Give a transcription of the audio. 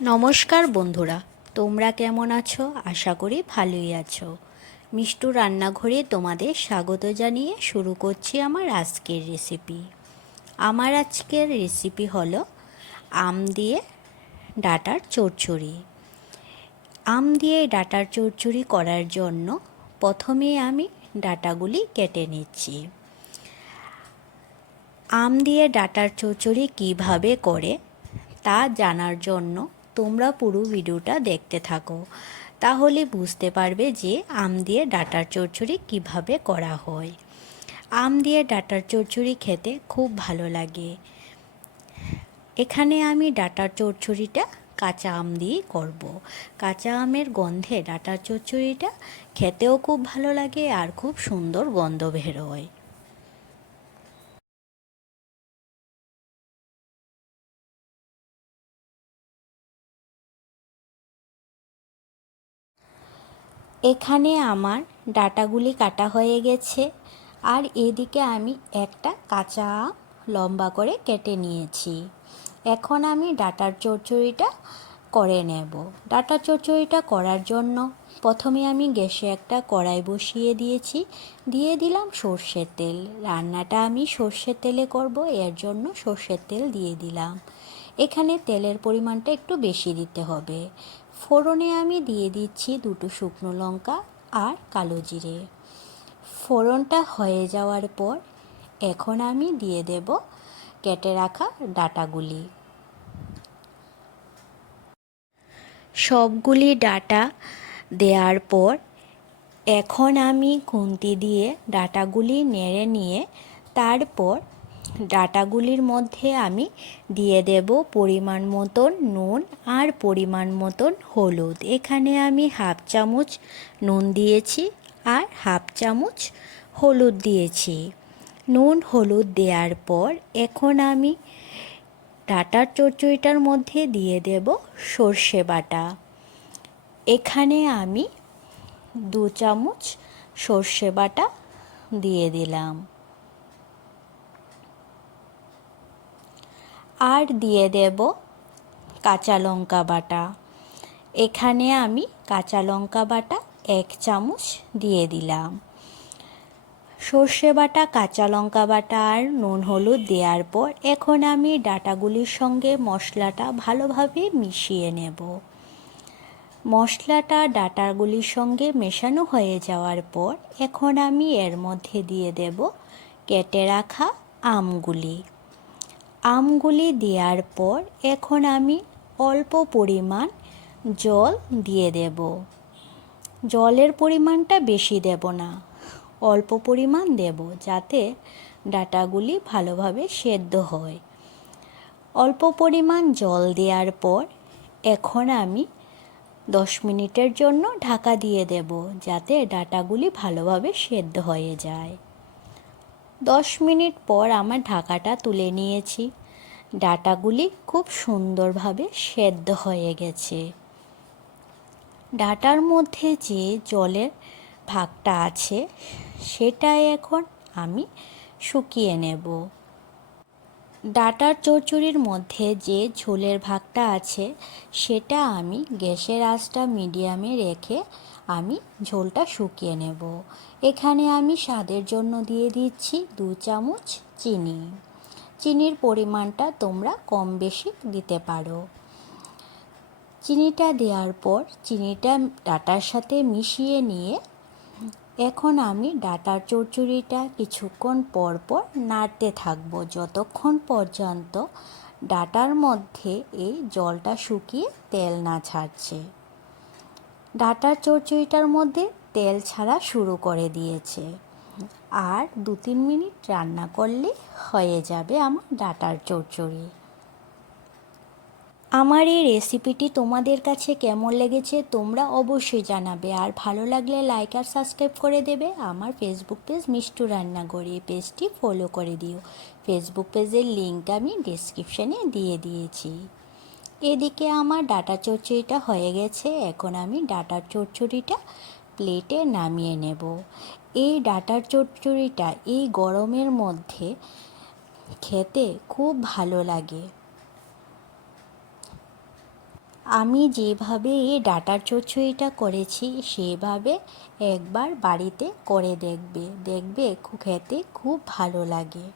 নমস্কার বন্ধুরা, তোমরা কেমন আছো? আশা করি ভালোই আছো। মিষ্টু রান্নাঘরে তোমাদের স্বাগত জানিয়ে শুরু করছি আমার আজকের রেসিপি। আমার আজকের রেসিপি হলো আম দিয়ে ডাঁটার চচ্চড়ি। আম দিয়ে ডাঁটার চচ্চড়ি করার জন্য প্রথমে আমি ডাঁটাগুলি কেটে নিচ্ছি। আম দিয়ে ডাঁটার চচ্চড়ি কীভাবে করে তা জানার জন্য তোমরা পুরো ভিডিওটা দেখতে থাকো, তাহলে বুঝতে পারবে যে আম দিয়ে ডাঁটার চচ্চড়ি কীভাবে করা হয়। আম দিয়ে ডাঁটার চচ্চড়ি খেতে খুব ভালো লাগে। এখানে আমি ডাঁটার চচ্চড়িটা কাঁচা আম দিয়েই করব। কাঁচা আমের গন্ধে ডাঁটার চচ্চড়িটা খেতেও খুব ভালো লাগে আর খুব সুন্দর গন্ধ বেরোয়। এখানে আমার ডাঁটাগুলি কাটা হয়ে গেছে, আর এদিকে আমি একটা কাঁচা আম লম্বা করে কেটে নিয়েছি। এখন আমি ডাঁটার চচ্চড়িটা করে নেব। ডাঁটার চচ্চড়িটা করার জন্য প্রথমে আমি গ্যাসে একটা কড়াই বসিয়ে দিয়েছি, দিয়ে দিলাম সর্ষের তেল। রান্নাটা আমি সর্ষের তেলে করব, এর জন্য সর্ষের তেল দিয়ে দিলাম। এখানে তেলের পরিমাণটা একটু বেশি দিতে হবে। ফোড়নে আমি দিয়ে দিচ্ছি দুটো শুকনো লঙ্কা আর কালো জিরে। ফোড়নটা হয়ে যাওয়ার পর এখন আমি দিয়ে দেব কেটে রাখা ডাঁটাগুলি। সবগুলি ডাঁটা দেওয়ার পর এখন আমি খুন্তি দিয়ে ডাঁটাগুলি নেড়ে নিয়ে তারপর ডাঁটাগুলির মধ্যে আমি দিয়ে দেব পরিমাণ মতন নুন আর পরিমাণ মতন হলুদ। এখানে আমি হাফ চামচ নুন দিয়েছি আর হাফ চামচ হলুদ দিয়েছি। নুন হলুদ দেওয়ার পর এখন আমি ডাঁটার চচ্চড়িটার মধ্যে দিয়ে দেব সর্ষে বাটা। এখানে আমি 2 চামচ সর্ষে বাটা দিয়ে দিলাম, আর দিয়ে দেব কাঁচা লঙ্কা বাটা। এখানে আমি কাঁচা লঙ্কা বাটা 1 চামচ দিয়ে দিলাম। সর্ষে বাটা, কাঁচা লঙ্কা বাটা আর নুন হলুদ দেওয়ার পর এখন আমি ডাঁটাগুলির সঙ্গে মশলাটা ভালোভাবে মিশিয়ে নেব। মশলাটা ডাঁটাগুলির সঙ্গে মেশানো হয়ে যাওয়ার পর এখন আমি এর মধ্যে দিয়ে দেব কেটে রাখা আমগুলি। আমগুলি দেওয়ার পর এখন আমি অল্প পরিমাণ জল দিয়ে দেব। জলের পরিমাণটা বেশি দেব না, অল্প পরিমাণ দেব, যাতে ডাঁটাগুলি ভালোভাবে সেদ্ধ হয়। অল্প পরিমাণ জল দেওয়ার পর এখন আমি 10 মিনিটের জন্য ঢাকা দিয়ে দেব, যাতে ডাঁটাগুলি ভালোভাবে সেদ্ধ হয়ে যায়। 10 মিনিট পর আমার ঢাকাটা তুলে নিয়েছি। ডাঁটাগুলি খুব সুন্দরভাবে সেদ্ধ হয়ে গেছে। ডাঁটার মধ্যে যে জলের ভাগটা আছে সেটা এখন আমি শুকিয়ে নেব। ডাঁটার চচ্চড়ির মধ্যে যে ঝোলের ভাগটা আছে সেটা আমি গ্যাসের আঁচটা মিডিয়ামে রেখে আমি ঝোলটা শুকিয়ে নেব। এখানে আমি স্বাদের জন্য দিয়ে দিচ্ছি 2 চামচ চিনি। চিনির পরিমাণটা তোমরা কম বেশি দিতে পারো। চিনিটা দেওয়ার পর চিনিটা ডাঁটার সাথে মিশিয়ে নিয়ে এখন আমি ডাঁটার চচ্চড়িটা কিছুক্ষণ পর পর নাড়তে থাকবো, যতক্ষণ পর্যন্ত ডাঁটার মধ্যে এই জলটা শুকিয়ে তেল না ছাড়ছে। ডাঁটার চচ্চড়িটার মধ্যে তেল ছাড়া শুরু করে দিয়েছে, আর 2-3 মিনিট রান্না করলে হয়ে যাবে আমার ডাঁটার চচ্চড়ি। আমার এই রেসিপিটি তোমাদের কাছে কেমন লেগেছে তোমরা অবশ্যই জানাবে, আর ভালো লাগলে লাইক আর সাবস্ক্রাইব করে দেবে। আমার ফেসবুক পেজ মিষ্টু রান্নাঘর, এই পেজটি ফলো করে দিও। ফেসবুক পেজের লিঙ্ক আমি ডেসক্রিপশানে দিয়ে দিয়েছি। এদিকে আমার ডাঁটা চচ্চড়িটা হয়ে গেছে, এখন আমি ডাঁটার চচ্চড়িটা প্লেটে নামিয়ে নেব। এই ডাঁটার চচ্চড়িটা এই গরমের মধ্যে খেতে খুব ভালো লাগে। আমি যেভাবে এই ডাঁটার চচ্চড়িটা করেছি সেভাবে একবার বাড়িতে করে দেখবে, দেখবে খেতে খুব ভালো লাগে।